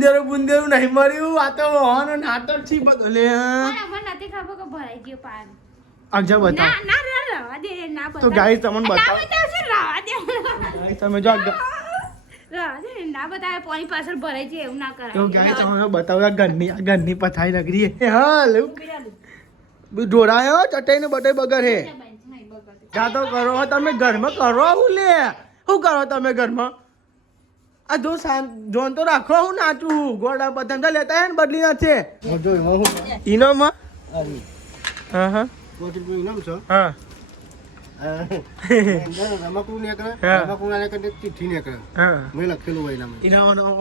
બુંદેરું નહીં મળ્યું. આ તો વાહનો નાટક છે બધો. લે મને નથી ખબર કે ભરાઈ ગયો પાન. આજા બતાવ. ના રવા દે ના બતાવ. તો ગાઈસ તમને બતાવ. ના બતાવ છે રવા દે. ગાઈસ તમે જો રવા દે ના બતાવે પાણી પાછળ ભરાઈ છે એવું ના કરાય. તો ગાઈસ તમને બતાવ ઘરની પથારી નગરી હે. હા લે ઢોરાયો ચટાઈ ને બટાઈ બગર હે. જા તો કરો તમે ઘરમાં કરો હું લે. શું કરો તમે ઘરમાં? આ જો જોન તો રાખો હું નાચું ગોડા પતંગ લેતા હે ને બદલી નાખે. જો એમાં હું ઇનામમાં હા હા કોટી ઇનામ છો. હા રમકડું ને કરે રમકડું ને કરે ચિઠ્ઠી ને કરે. હા મેં લખેલું હોય ઇનામ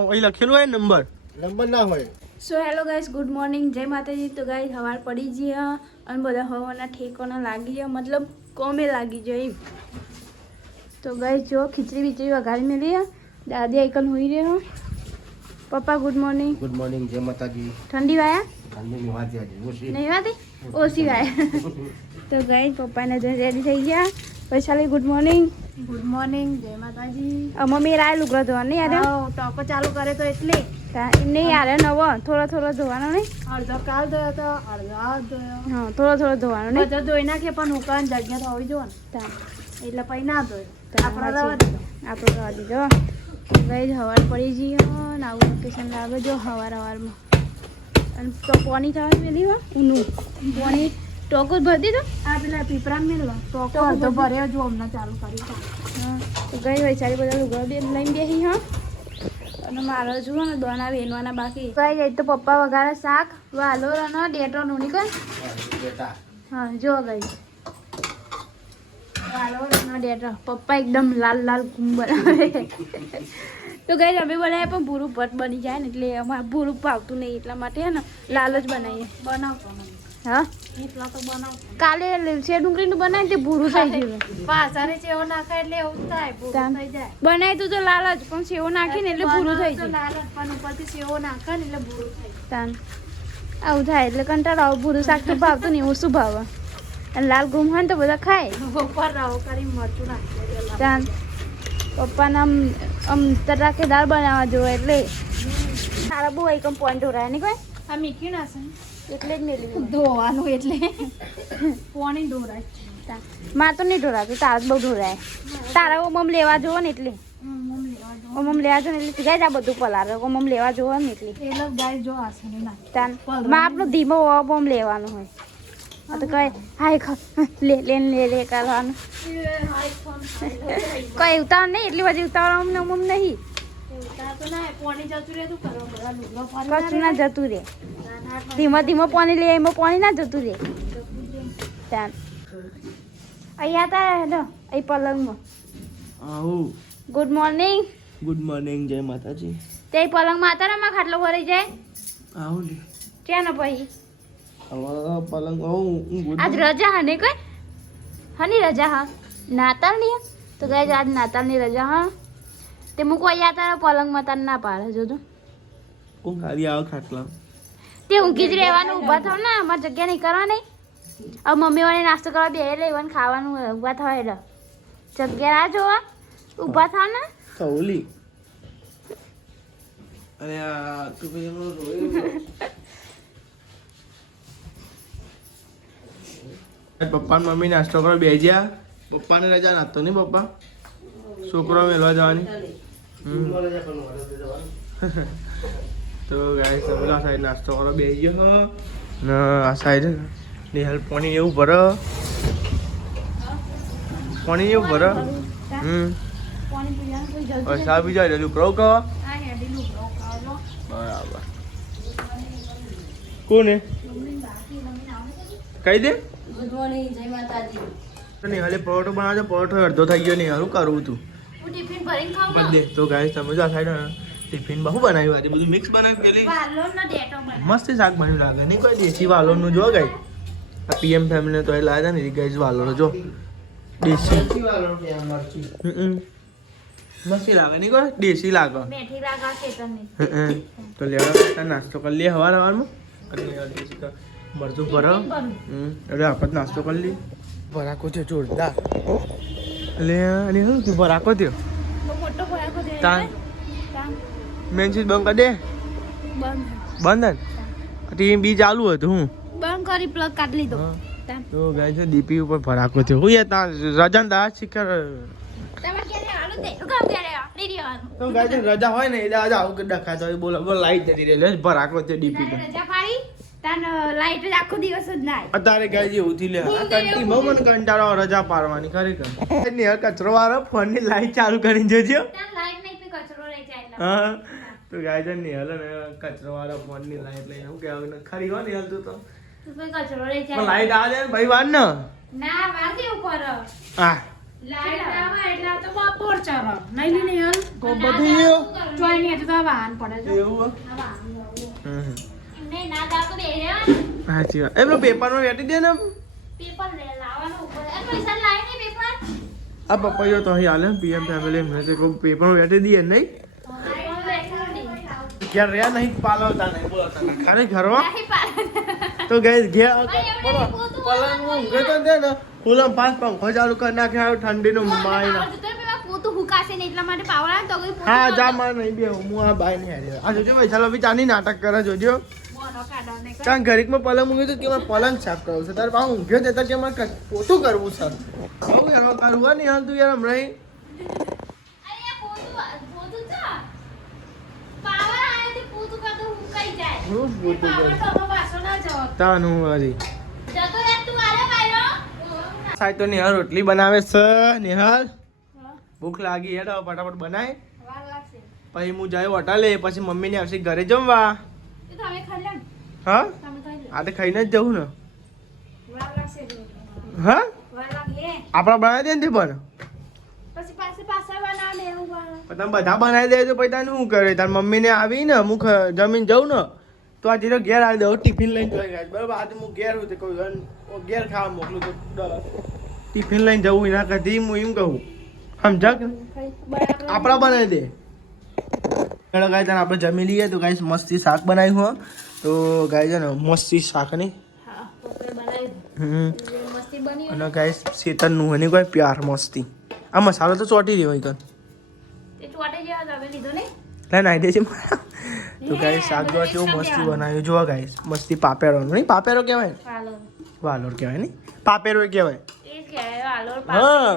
અહીં લખેલું હોય નંબર ના હોય. So hello guys good morning જય માતાજી. તો ગાઈસ સવાર પડી ગયા અને બધા હવાના ઠેકોના લાગી ગયા મતલબ કોમે લાગી જાય. તો ગાઈસ જો ખીચડી બીચડી વઘારી મેલી દાદી આઈકન હોઈ રહ્યો. પપ્પા ગુડ મોર્નિંગ. ગુડ મોર્નિંગ જય માતાજી. ઠંડી વાયા ઠંડી વાતી આજે ઓછી નહીં વાતી ઓછી વાયા. તો ગાઈસ પપ્પાને રેડી થઈ ગયા. Vaishali good morning. Good morning જય માતાજી. મમ્મી રાય લુગડા ધોવા નહીં યાર ટોકો ચાલુ કરે તો એટલે નહીં યાર નવો થોડો ધોવાનો નહીં. અડધો કાલ ધોયો તો અડધો આજ ધોયો. હા થોડો ધોવાનો નહીં. બધો ધોઈ નાખે પણ ઉકાળવાની જગ્યા તો હોવી જોઈએ ને એટલે પછી ના ધોયો. આપણે રવા દીધો. આપણે રવા દીધો. ભાઈ હવાર પડી જઈએ ને આવું લોકેશન લાવે જો હવારમાં અને તો પોણી થવા મેલી હો ઊનું પોણી ટોકો જ ભરી દીધો. આ પેલા પીપરા મેળવા ટોકો અડધો ભર્યો જો હમણાં ચાલુ કરી. હા તો ગઈ હોય સારી બધા લુગડા લઈને બેસી હા અને મારો જુઓ ને દોના વેનવાના બાકી કઈ જાય તો પપ્પા વગાડે શાક વાલોર અને ડેટો નું નીકળ. હા જો ગઈ વાલોર અને ડેટો પપ્પા એકદમ લાલ ઘૂમ બનાવે. તો ગઈ અમે બનાવીએ પણ ભૂરું ભટ બની જાય ને એટલે અમારે ભૂરું ભાવતું નહીં એટલા માટે હે ને લાલ જ બનાવીએ. બનાવતો હા એટલા તો બનાવતો. કાલે શેર ડુંગળીનું બનાવી તે ભૂરું થઈ ગયું. પાછારે સેવો નાખે એટલે એવું થાય ભૂરું થઈ જાય. બનાવી તું તો લાલ જ પણ સેવો નાખીને એટલે ભૂરું થઈ જાય. લાલ પણ ઉપરથી સેવો નાખે ને એટલે ભૂરું થઈ તાન આવું થાય એટલે કંટાળો આવે. ભૂરું શાક તો ભાવતું નહીં એવું શું ભાવે અને લાલ ગુમ હોય ને તો બધા ખાય. જાય. ઉપર રવો કરી મરચું નાખે તાન પપ્પાને આમ તરાકેદાર બનાવવા જોઈએ એટલે તારા બહુ એકમ પોઈન્ટ ઢોરાય નહીં કોઈ આ મીઠી નાશે એટલે જ મેળવી ધોવાનું એટલે પોણી ઢોરાય. માર તો નહીં ઢોરાતું તારા જ બહુ ઢોરાય. તારા ઓમ લેવા જોવો ને એટલે ઓમ લેવા જો ને એટલે ગાય આ બધું પલારે ઓમ લેવા જોવો ને એટલે ગાય જો આશે ને નાખે તાન માં આપણો ધીમો ઓમ લેવાનું હોય. આ તો કઈ હાય લે કરવાનું કઈ ઉતાર નહીં એટલી બધી ઉતારવાનું અમ નહીં કશું ના જતું રે. ધીમો પાણી લે એમાં પાણી ના જતું રે. ત્યાં અહીંયા તા અહીં પલંગમાં આવું ગુડ મોર્નિંગ. ગુડ મોર્નિંગ જય માતાજી. તે પલંગમાં આતારામાં ખાટલો ભરાઈ જાય આવું લે ત્યાં પછી અમારા પલંગ આજ રજા હા નહીં કોઈ હની રજા હા નાતાલની તો ગઈ આજ નાતાલની રજા હા તે મૂકો અહીંયા તારા પલંગમાં તાર ના પાડે જોજો ઊંઘ આવી આવે ખાટલા તે ઊંઘી જ રહેવાનું ઊભા થાવ ને અમારે જગ્યા નહીં કરવા નહીં. હવે મમ્મી વાળી નાસ્તો કરવા બે લેવાનું ખાવાનું ઊભા થવા એટલે જગ્યા ના જોવા ઊભા થાવ ને ઓલી અરે આ તું પછી પપ્પા ને મમ્મી નાસ્તો કરવા બે ગયા. પપ્પાને રજા નાખતો નહીં પપ્પા છોકરો મેળવા જવાની. તો ગાઈસ તમે આ સાઈડ નાસ્તો કરવા બે ગયો ને આ સાઈડ નિહાલ પાણી એવું ભરે પાણી વરસાદ બી જાય લુકરો કહો બરાબર કોને કહી દે. ગુડ મોર્નિંગ જય માતાજી. નિહાલે પરોઠો બનાવજો. પરોઠો અડધો થઈ ગયો નહીં હારું કરવું તું હું ટિફિન ભરીને ખાઉં બધે. તો ગાઈસ તમે જો આ સાઈડ ટિફિન બહુ બનાવ્યું આજે બધું મિક્સ બનાવ્યું પેલી વાલોરનો ડેટો બનાવ મસ્ત શાક બન્યું લાગે નહીં કોઈ દેશી વાલોરનું જો ગાઈ આ પીએમ ફેમિલી તો એ લાવ્યા ને ગાઈસ વાલોર જો દેશી મસ્તી લાગે નહીં કોઈ દેશી લાગે મેઠી લાગા કેતન તો લેવા નાસ્તો કરી લઈએ હવારમાં મરચું ભરો એટલે આપણે નાસ્તો કરી લઈએ. ભરાકો છે જોરદાર એટલે અને શું ભરાકો થયો મોટો ભરાકો દે તાન મેન ચીજ બંધ કરી દે બંધ બંધ ટીવી બી ચાલુ હતું હું બંધ કરી પ્લગ કાઢી લીધો હા. તાન. તો ગાય છે ડીપી ઉપર ફરાકો થયો હું યાર રજા ને દાળ શિખર તમારે ક્યારે આવવાનું તે કામ ક્યારે નહીં રહેવાનું તો ગાય છે રજા હોય ને એટલે આજે આવું કે ડખાતો હોય બોલો બોલો લાઈટ જતી રહે એટલે ફરાકો થયો ડીપી પર રજા પાડી તાન લાઈટ જ આખો દિવસ જ ના આવી. અત્યારે ગાય જે ઉઠી લે આ કંટી બહુ મને કંટાળો આવે રજા પાડવાની ખરેખર ને કચરો વાળો ફોન ની લાઈટ ચાલુ કરીને જોજો તાન લાઈટ નહીં તો કચરો રહી જાય એટલે હા તો ગાય છે ને હલે ને કચરો વાળો ફોન ની લાઈટ લઈને હું કહેવાય ખરી હોય ને હલતું તો તો કોઈ કચરો રહી પણ જાય લાઈટ આવે ને ભાઈ વાર ને ના વાર કેવું કરો હા લાઈટ આવે એટલે તો બપોર ચરો નહીં નહીં હાલ તો બધું ચોઈની તો વાહન પડે જો એવું હમ નહીં ના દાવ તો બે રહેવાનું સાચી વાત એમનો પેપરમાં વેટી દે ને પેપર લે લાવવાનું ઉપર એ પૈસા લાવી ને પેપર આ પપ્પાઈઓ તો અહીં હાલે પીએમ ફેમિલી એમને તો કોઈ પેપરમાં વેટી દઈએ નહીં ક્યાં રહ્યા નહીં પાલવતા નહીં બોલતા નહીં ખાલી ઘરવા તો ગઈ ઘેર બોલો પલંગ ઊંઘે તો દે ને કુલમ પાંચ પંખો ચાલુ કરી નાખ્યા ઠંડીનું માય ના પોતું હુકાશે ને એટલા માટે પાવર આવે તો કોઈ હા જા માર નહીં બે હું આ બાય નહીં હારી આ જોજો ભાઈ ચાલો બી ચાની નાટક કરે જોજો બોનો કાઢો ને કારણ ઘડીકમાં પલંગ મૂક્યું તો કે મારે પલંગ સાફ કરવું છે તારે પાછું ઊંઘ્યો તે કે મારે પોતું કરવું છે બહુ યાર કરવું નહીં હાલ તું યાર હમણાં અરે પોતું તો પાવર આવે તે પોતું કાઢો હુકાઈ જાય હું પોતું પાવર કરું તો પાછો ના જતો તાનું હરી જતો રે તું આલે ભાઈરો સાહેબ તો નિહાલ રોટલી બનાવે છે નિહાલ ભૂખ લાગી હેડો ફટાફટ બનાય વાર લાગશે પછી હું જાય હોટલે પછી મમ્મીને આવશે ઘરે જમવા એ તમે ખાઈ લો ને હા તમે ખાઈ લો આ તો ખાઈને જ જવું ને વાર લાગશે હા વાર લાગે આપણા બનાવી દે ને તે પણ પછી પાછા બનાવ ને એવું બનાવ પણ તમે બધા બનાવી દે તો પછી તને શું કરે તાર મમ્મીને આવી ને હું જમીન જઉં ને તો આ જીરો ઘેર આવી દઉં ટિફિન લઈને જોઈ ગયા બરાબર આજે હું ઘેર હું કોઈ ઘેર ખાવા મોકલું તો ટિફિન લઈને જવું એના કરતી હું એમ કહું સમજા કે આપણા બનાવી દે ચાલો ગાય તને આપણે જમી લઈએ તો ગાય મસ્તી શાક બનાવ્યું હો તો ગાય છે ને મસ્તી શાક નહીં હા પપ્પે બનાવી મસ્તી બની અને ગાય શેતનનું એની કોઈ પ્યાર મસ્તી આ મસાલો તો ચોટી રહ્યો હોય કન તે ચોટે જેવા તમે લીધો ને લે નાઈ દે છે તો ગાય શાક જો કેવું મસ્તી બનાવ્યું જો ગાય મસ્તી પાપેરો નહીં પાપેરો કહેવાય હાલો વાલોર કહેવાય નહીં પાપેરો કહેવાય એ કે હાલો હા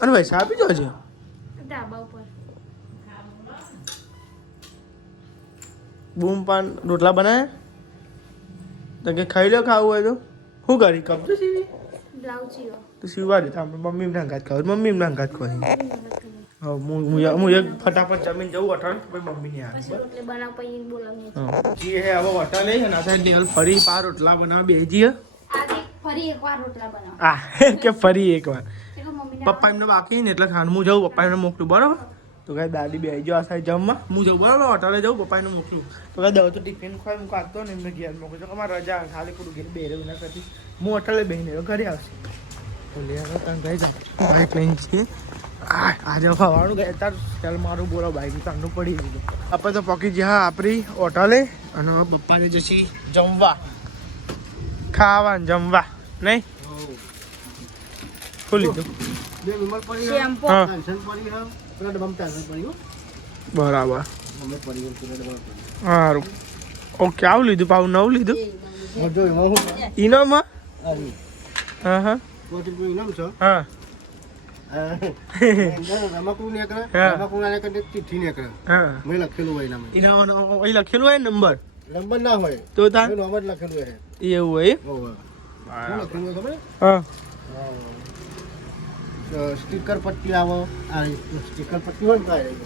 અને ભાઈ સાહેબ આપી જોજે ધાબા ઉપર બૂમ પાન રોટલા બનાવે તો કે ખાઈ લો ખાવું હોય તો શું કરી કપડે સીવી બ્લાઉઝ સીવો તો સીવા દે આપણે મમ્મી નાંગાત ખાવ મમ્મી નાંગાત ખાઈ હા હું એક ફટાફટ જમીન જવું અઠવાડ પછી મમ્મીને આવી પછી રોટલી બનાવ પછી બોલાવીએ જી હે હવે હોટલ લઈ અને આ સાઈડ ફરી પાર રોટલા બનાવ બેજી આજે ફરી એકવાર રોટલા બનાવ આ કે ફરી એકવાર એટલે મમ્મીને પપ્પા એમને બાકી ને એટલે ખાન હું જાઉં પપ્પા એમને મોકલું બરાબર તો કાંઈ દાદી બે જો આ સાઈડ જમવા હું જાઉં બરાબર હોટલે જાઉં પપ્પા એને મોકલું તો કાંઈ દઉં તો ટિફિન ખોઈ હું કાઢતો ને એમને ઘેર મોકલું તો અમારે રજા ખાલી ખોટું ઘેર બે રહ્યું ના કરતી હું હોટલે બેસીને ઘરે આવશે તો લે હવે તમે ગઈ જાઉં બાઇક લઈને છીએ આજે ખાવાનું ગયા તાર ચાલ મારું બોલો બાઇક તારનું પડી ગયું આપણે તો પકી ગયા આપણી હોટલે અને પપ્પાને જશી જમવા ખાવાનું જમવા નહીં ખુલી દઉં શેમ્પુ હા બરાબર સારું ઓકે આવું લીધું પાવું નવું લીધું ઇનોમાં હા હા હા હા ઇનામાં અહીં લખેલું હોય નંબર નંબર ના હોય તો તાર નંબર લખેલું હોય એવું હોય શું લખેલું હોય ખબર હા સ્ટીકર પટ્ટી આવો આ સ્ટીકર પટ્ટી હોય ને કાંઈ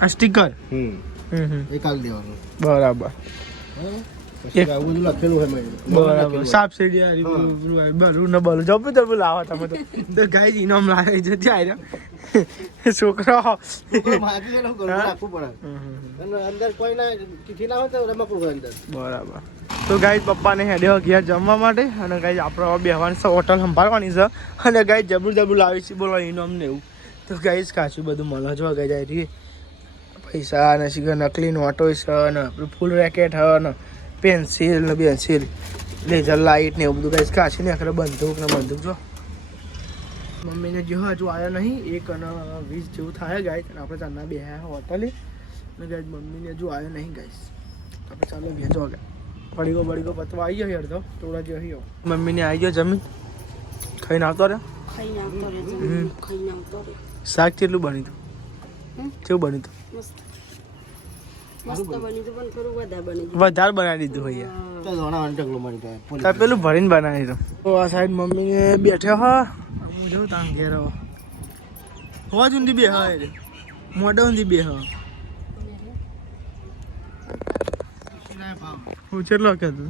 આ સ્ટીકર એ કાલ દેવાનું બરાબર પછી આવું બધું લખેલું હોય મેં બરાબર સાપ સીડી બલું ને બલું જવું તો લાવો તમે તો ગાય ઇનામ લાવે છે ત્યાં છોકરો માગી એનું ઘણું રાખવું પડે અને અંદર કોઈ ના ચીઠી ના હોય તો રમકડું હોય અંદર બરાબર તો ગાય પપ્પાને હેડ્યો ઘેર જમવા માટે અને ગાય આપણે બેહવાની છે હોટલ સંભાળવાની છે અને ગાય જબરું જબરું લાવી છે બોલો ઇનામ ને એવું તો ગાય કાચું બધું મળે જો ગાય જાય રહી પૈસા ને શીખર નકલી નોટો છે ને ફૂલ રેકેટ હ ને પેન્સિલ ને પેન્સિલ લેઝર લાઇટ ને એવું બધું ગાય કાચી ને આખરે બંદૂક ને બંદૂક જો મમ્મીને જો હજુ આવ્યો નહીં 1:20 જેવું થાય ગાય અને આપણે ચારના બે હોટલે અને ગાય મમ્મીને હજુ આવ્યો નહીં ગાય આપણે ચાલો ભેજો બળીગો પતવા આવી ગયો યાર તો થોડા જે આવી મમ્મીને આવી ગયો જમી ખાઈને આવતો રે શાક કેટલું બન્યું હતું કેવું બન્યું હતું વધારે બનાવી દીધું હોય પેલું ભરીને બનાવી દીધું તો આ સાઈડ મમ્મીને બેઠ્યો હા હું જોઉં તામ ઘેર હોવા જ ઊંધી બે હા મોઢા ઊંધી બે હા હું કેટલો કહેતો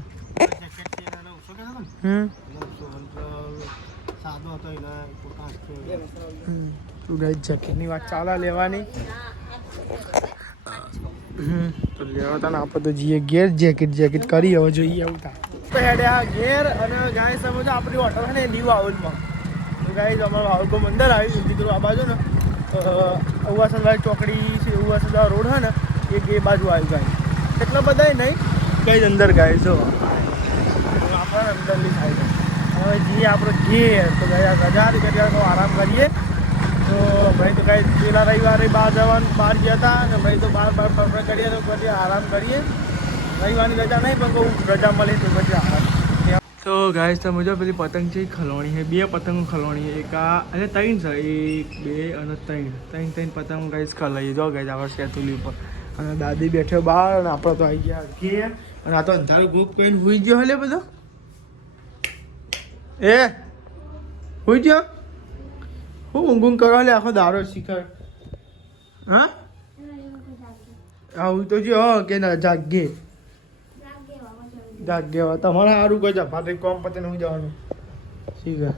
તું ગઈ જેકેટની વાત ચાલે લેવાની તો લેવા તને આપણે તો જઈએ ઘેર જેકેટ કરી હવે જોઈએ એવું થાય તો હેડે આ ઘેર અને ગાય સમજો આપણી હોટલ છે ને ન્યૂ આઉલમાં તો ગાય અમારું આઉલમાં અંદર આવી કીધું આ બાજુ ને ઉવાસનવાળી ચોકડી છે ઉવાસનવાળા રોડ છે ને એ બાજુ આવ્યું ગાય એટલા બધા નહીં કઈ અંદર ગાય જો આપણે અંદરની સાઈડ હવે જઈએ આપણે ઘેર તો ગયા 1000 રૂપિયા આરામ કરીએ તો ભાઈ તો કાંઈ પેલા રવિવારે બહાર ગયા હતા અને ભાઈ તો બહાર કરીએ તો પછી આરામ કરીએ રવિવારની રજા નહીં પણ કહું રજા મળે તો પછી આરામ તો ગાય તમે જો પેલી પતંગ છે ખલોણી છે 2 પતંગો ખલોણી એક આ અને 3 છે 1 2 અને 3 પતંગો ગાઈસ ખલાઈએ જો ગાઈસ આપણે સેતુલી ઉપર અને દાદી બેઠો બહાર અને આપણે તો આવી ગયા ઘેર અને આ તો અંધારું ગ્રુપ કહીને હુઈ ગયો હલે બધો એ હુઈ ગયો હું ઊંઘ કરવા લે આખો દારો શીખર હા આવું તો જો કે ના જાગે તમારે સારું કોઈ જફાતે કોમ પતે નહીં જવાનું શીખર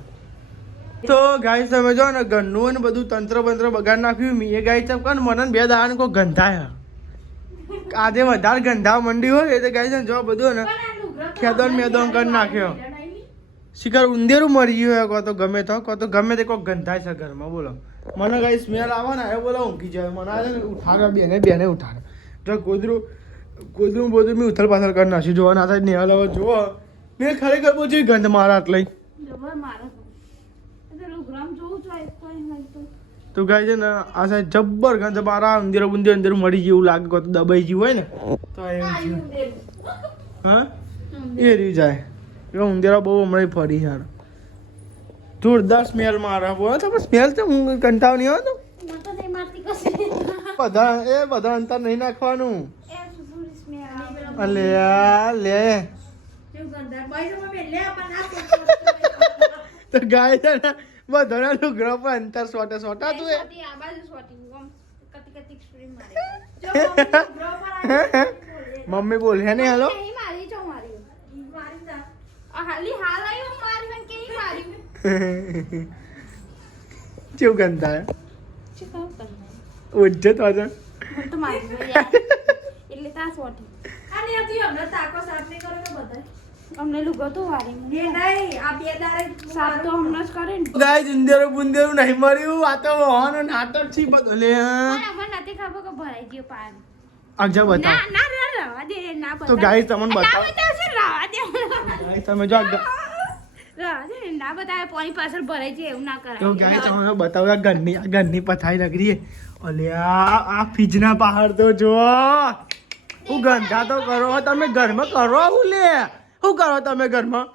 તો ગાય તમે જો ને ઘરનું ને બધું તંત્ર બંત્ર બગાડ નાખ્યું મેં એ ગાય ચપ કર મને 2 દાડા કોઈ ગંધાય આજે વધારે ગંધા મંડી હોય એ તો ગાય છે જો બધું ને ખેદોન મેદોન કરી નાખ્યો શિખર ઉંદેરું મરી ગયું હોય કહો તો ગમે તે કોઈ ગંધાય છે ઘરમાં બોલો મને કઈ સ્મેલ આવે ને એ બોલો ઊંઘી જાય મને આવે ને ઉઠાડે બેને ઉઠાડે જો ગોદરું બોધરું મેં ઉથલ પાથલ કરી નાખ્યું જોવા ના થાય નિહાલ હવે જોવો મેં ખરેખર બહુ જોઈ ગંધ મારા આટલે તો ગાય છે ને આ સાહેબ જબ્બર ગંધ મારા અંદર મળી ગયું લાગે કહો તો દબાઈ ગયું હોય ને તો હા એ રહ્યું જાય ઉંદેરા બહુ હમણાં ફરી યાર જોરદાર સ્મેલ મારે બોલો તો સ્મેલ તો હું કંટાળ નહીં આવતો બધા અંતર નહીં નાખવાનું લે તો ગાય છે ને બધાના લુગડા પર અંતર સોટા તું મમ્મી બોલ હે ને હેલો કેવું ગંધા ઉજ્જત વાજન એટલે તા સોટી અને હતી હમણાં તાકો સાફ નહીં કરે તો બધા અમને લુગો તો વારી એ નહીં આ 2 દારે સાફ તો હમણાં જ કરે ને ગાય ઉંદેરું બુંદેરું નહીં મર્યું આ તો વાહનો નાટક છે બધો લે મને નથી ખબર કે ભરાઈ ગયો પાણી આજા બતા ના રવા દે ના બતા તો ગાય તમને બતાવ રવા દે ગાય તમે જો ના બતાવે પાણી પાછળ ભરાઈ જાય એવું ના કરાય તો ગાય તમને બતાવ ઘરની પથારી નગરી અલે આ ફીજના પહાડ તો જો હું ગંધા તો કરો તમે ઘરમાં કરો હું લે શું કરો તમે ઘરમાં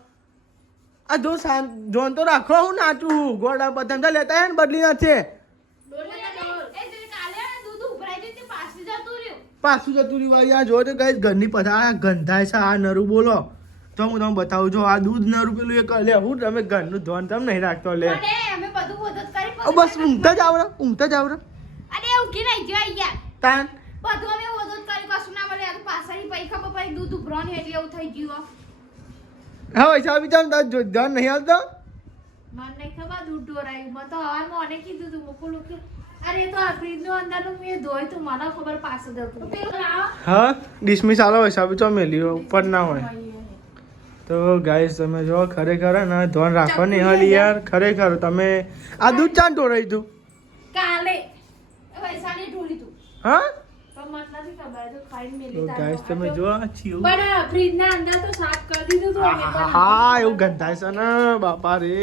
આ જો જોન તો રાખો હું નાચું ગોડા પતંગ લેતા હે ને બદલી નાખે પાછું જતું રહ્યું આ જો તો કઈ ઘરની પથારી ગંધાય છે આ નરું બોલો તો હું તમને બતાવું જો આ દૂધ નરું પેલું એક લે હું તમે ઘરનું ધોન તમે નહીં રાખતો લે બસ ઊંઘતા જ આવડે અરે ઉઠી નહીં જો યાર તાન બધું અમે ઓદોત કરી કશું ના મળે આ તો પાછળની પૈસા પર દૂધ ઉભરાણ એટલે એવું થઈ ગયું હા પૈસા બી તમે તાર ધ્યાન નહીં આવતો મને નહીં ખબર દૂધ ઢોરાયું મને તો હવારમાં મને કીધું તું મુકુલ કે અરે તો આ ફ્રીજનું અંદરનું મેં ધોય તો મને ખબર પાછળ જતું હા ડિસમિસ આલો પૈસા બી ચો મેલ્યો ઉપર ના હોય તો ગાઈસ તમે જો ખરેખર ને ધ્યાન રાખો ને હાલી યાર ખરેખર તમે આ દૂધ ચાન ઢોરાઈ તું કાલે પૈસાની ઢોળી તું હા તો મને નથી ખબર તો ખાઈને મેલી તો ગાઈસ તમે જો આ ચીવું પણ ફ્રીજના અંદર તો સાફ કરી દીધું તો હા એવું ગંધાય છે ને બાપા રે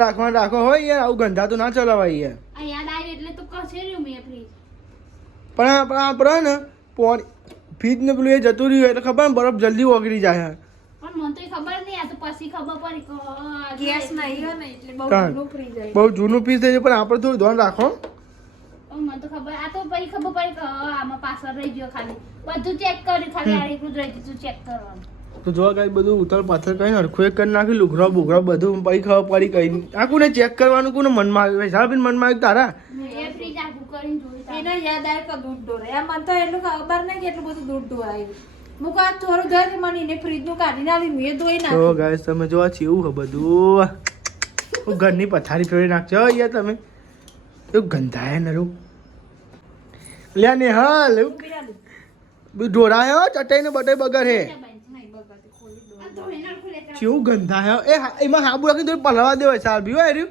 રાખો હોય યાર આવું ગંધા તો ના ચલાવાય યાર આ યાદ આવી એટલે તો કસે રહ્યું મેં ફ્રીજ પણ આપણે ને ફ્રીજ ને પેલું એ જતું રહ્યું એટલે ખબર ને બરફ જલ્દી ઓગળી જાય પણ મને તો ખબર નહીં આ તો પછી ખબર પડી કે ગેસ નહીં હોય ને એટલે બહુ તાણ. જૂનું ફ્રીજ હોય. બહુ જૂનું ફ્રીજ થઈ જાય પણ આપણે થોડું ધ્યાન રાખો મને તો ખબર આ તો પછી ખબર પડી કે આમાં પાછળ રહી ગયો ખાલી બધું ચેક કર્યું ખાલી આ એટલું જ રહી ગયું ચેક કરવાનું તો જો કઈ બધું ઉતર પાથર કઈ હરખું એક કરી નાખ્યું લુગરો બુગરો બધું પછી ખબર પડી કઈ આ કોને ચેક કરવાનું કોને મનમાં આવ્યું હિસાબ મનમાં આવ્યું તારા એ ફ્રીજ આખું કરીને જોયું એને યાદ આવે કે દૂધ ઢોરે એમ મને તો એટલું ખબર નહીં કે એટલું બધું દૂધ ઢોરાયું હું કહું આ થોડું ધોઈ મને એને ફ્રીજનું કાઢીને આલી મેં ધોઈ તો નાખ્યું ગાઈસ તમે જો આ ચેવું છે બધું હું ઘરની પથારી ફેરવી નાખજો યાર તમે એવું ગંધાય નરું લ્યા ને હા લેવું ઢોરાયો ચટાઈ ને બટાઈ બગર હે ચેવું ગંધાય એ એમાં હાબુ રાખી દો પલવા દેવાય સાહેબ બીવા રહ્યું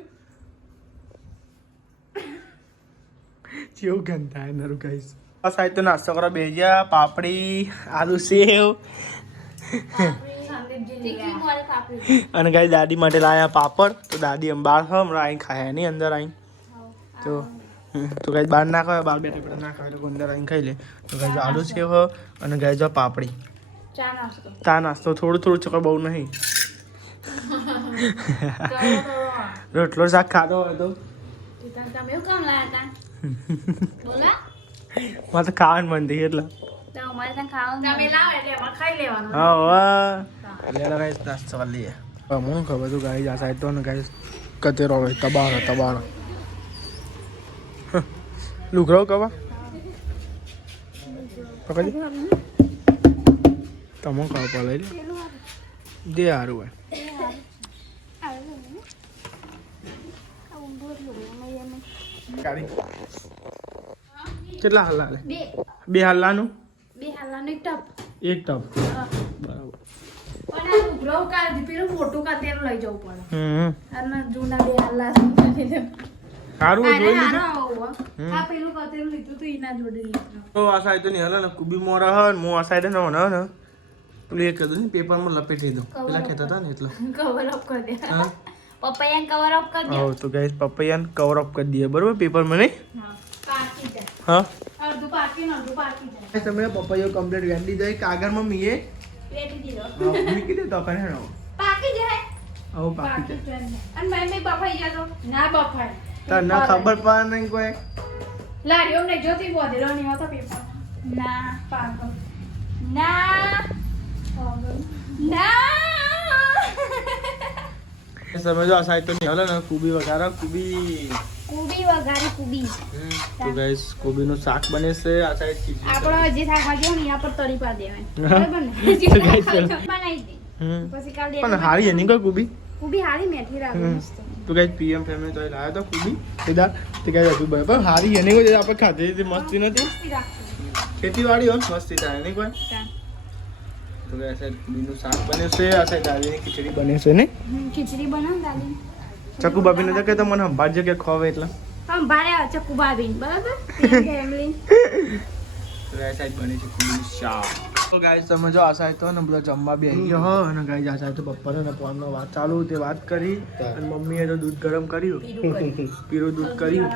ચેવું ગંધાય નરું ગાઈસ આ સાઈડ તો નાસ્તો કરવા બેસી ગયા પાપડી આલુ સેવ અને ગાઈ દાદી માટે લાયા પાપડ તો દાદી આમ બહાર ખાવ હમણાં અહીં ખાયા નહીં અંદર અહીં તો ગાઈ બહાર ના ખાવે બહાર બેઠા બેઠા ના ખાવે તો અંદર અહીં ખાઈ લે તો ગાઈ આલુ સેવ હ અને ગાઈ જો પાપડી ચા નાસ્તો થોડું થોડું ચક્કર બહુ નહીં રોટલો શાક ખાતો હોય તો તમે એવું કામ લાયા બોલા મારે તો ખાવાનું મન થઈ એટલે તો અમારે ત્યાં ખાવાનું તમે લાવો એટલે અમારે ખાઈ લેવાનું હા વાહ એટલે ગાઈ નાસ્તો કરી લઈએ હું ખબર તું ગાઈ આ સાઈડ તો ને ગાઈ કચેરો હોય તબારો લુગરો કવા પકડી તમો ખાવ પલાઈ દે સારું હોય કેટલા હલ્લા લે બે હલ્લાનું બે હાલવાનું એક ટપ એક ટપ બરાબર પણ આ ઉઘરો કાઢી પેલું મોટું કાતેરું લઈ જવું પડે અને જૂના બે હાલા સારું હોય જોઈ લીધું આ પેલું કાતેરું લીધું તું એના જોડે લીધું તો આ સાઈડ તો નહીં હલે ને કુબી મોરા હન હું આ સાઈડ ન ને પેલું એક હતું ને પેપરમાં લપેટી દઉં પેલા કહેતા હતા ને એટલે કવર અપ કરી દે હા પપૈયાને કવર અપ કરી દે હા તો ગાઈસ પપૈયાને કવર અપ કરી દઈએ બરોબર પેપરમાં નહીં પાકી જાય હા અડધું પાકી ને અડધું પાકી જાય તમે પપૈયો કમ્પ્લીટ વેંડી જાય કાગળમાં મીએ પેટી દીધો મૂકી દે તો કરે ને પાકી જાય આવો પાકી પાકી જાય જાય અને મેં બફાઈ ગયા તો ના બફાય તાર ના ખબર પડે નહીં કોઈ લારીઓ ને જોતી બોધેલો નહીં હોતો પેપર ના પાકો ના ના તમે જો આ સાઈડ તો નહીં હલે ને કુબી વઘારો કુબી કુબી વઘારી કુબી તો ગાઈસ કોબીનું શાક બને છે આ સાઈડ ખીચડી આપણો જે શાકભાજી હોય ને એના પર તરી પા દેવાય બરાબર ને જે તો guys, શાકભાજી બનાવી દે પછી કાલ પણ હારી એની કોઈ કુબી કુબી હારી મેથી રાખો મસ્ત તો ગાઈસ પીએમ ફેમિલી તો લાવ્યો તો કુબી સીધા તે ગાઈસ હતું બરાબર પણ હારી એની કોઈ આપણે ખાધી હતી મસ્તી નથી ખેતીવાડી હોય મસ્તી થાય એની કોઈ તો ગાઈસ સાઈડ કુબીનું શાક બને છે આ સાઈડ દાદીની ખીચડી બને છે ને ખીચડી બનાવ દાદી ચકુ બાપીને તો કે તો મને સંભાળજો કે ખોવે એટલે આમ ભારે ચક્કુ ભાભીને બરાબર ફેમિલી તો ગાઈસ સાઈડ બની છે કુબીનું શાક તો ગાઈસ તમે જો આ સાઈડ તો ને બધા જમવા બેસી ગયો હો અને ગાઈસ આ સાઈડ તો પપ્પાને ને ફોનમાં વાત ચાલુ તે વાત કરી અને મમ્મીએ તો દૂધ ગરમ કર્યું પીરું દૂધ કર્યું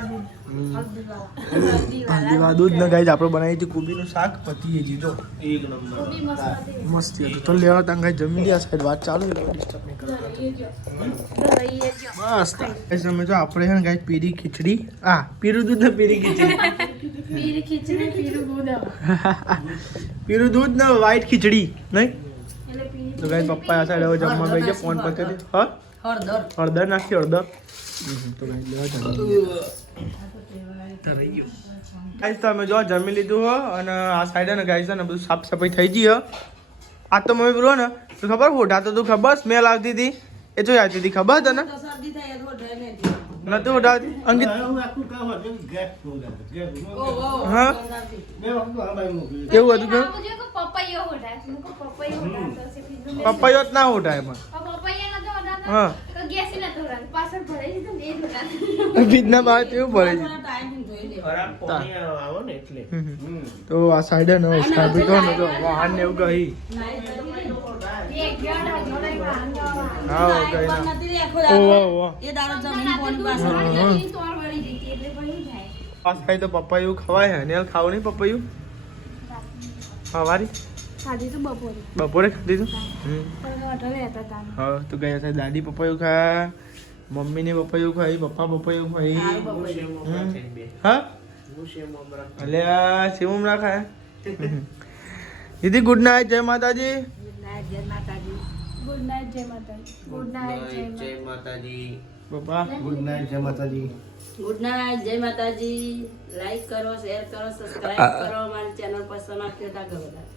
હલ્દીવાળા દૂધ ને ગાઈસ આપણે બનાવી હતી કોબીનું શાક પતી જીજો એક નંબર મસ્ત હતું તો લેવા તાં ગાઈસ જમી લી આ સાઈડ વાત ચાલુ ડિસ્ટર્બ નહીં કરતા બસ ગાઈસ તમે જો આપણે છે ને ગાઈસ પીરી ખીચડી આ પીરું દૂધ ને પીરી ખીચડી પીરી ખીચડી પીરું દૂધ પીરું દૂધ ને વ્હાઈટ ખીચડી નહીં એટલે પીરી તો ગાઈસ પપ્પા આ સાઈડ હવે જમવા બેસી ગયા ફોન પતે હા હળદર નાખી હળદર તો ગાઈસ લેવા જમી ગાઈસ તમે જો જમી લીધું હો અને આ સાઈડ ને ગાઈસ ને બધું સાફ સફાઈ થઈ ગઈ હો આ તો મમ્મી બોલો ને તો ખબર હોઠા તો તું ખબર સ્મેલ આવતી હતી એ જો આવતી હતી ખબર તને નતું હોઠાતી અંકિત હા કેવું હતું કે પપૈયો હોટાય પપૈયો હોટાય પપ્પાયો જ ના હોઠાય પણ પપૈયા નતો હોટાતો હા તો ગેસ નતો હોટાતો પાછળ ભરાઈ દીધું ને એ હોટાતો બીજના બહાર કેવું પડે છે તો આ સાઈડ ને સાબી તો ને જો વાહન ને એવું ગઈ એક ગાડા જોડાઈ વાહન હા ગઈ ના ઓ એ દારો જમીન પોણી પાસે તોર વળી જતી એટલે ભણી જાય પાસ ખાઈ તો પપ્પાયું ખવાય હે ને ખાવ નહીં પપ્પાયું સવારી ખાધી તો બપોરે બપોરે ખાધી તું પણ અઢળે રહેતા હતા હા તો ગયા હતા દાદી પપૈયું ખા મમ્મીને પપૈયું ખાઈ પપ્પા પપૈયું ખાઈ હા અલે આ સેવ મમરા ખાયા દીદી ગુડ નાઇટ જય માતાજી ગુડ નાઇટ જય માતાજી ગુડ નાઇટ જય માતાજી પપ્પા ગુડ નાઇટ જય માતાજી ગુડ નાઇટ જય માતાજી લાઈક કરો શેર કરો સબસ્ક્રાઇબ કરો અમારી ચેનલ પર સમાપ્ત કરતા બધા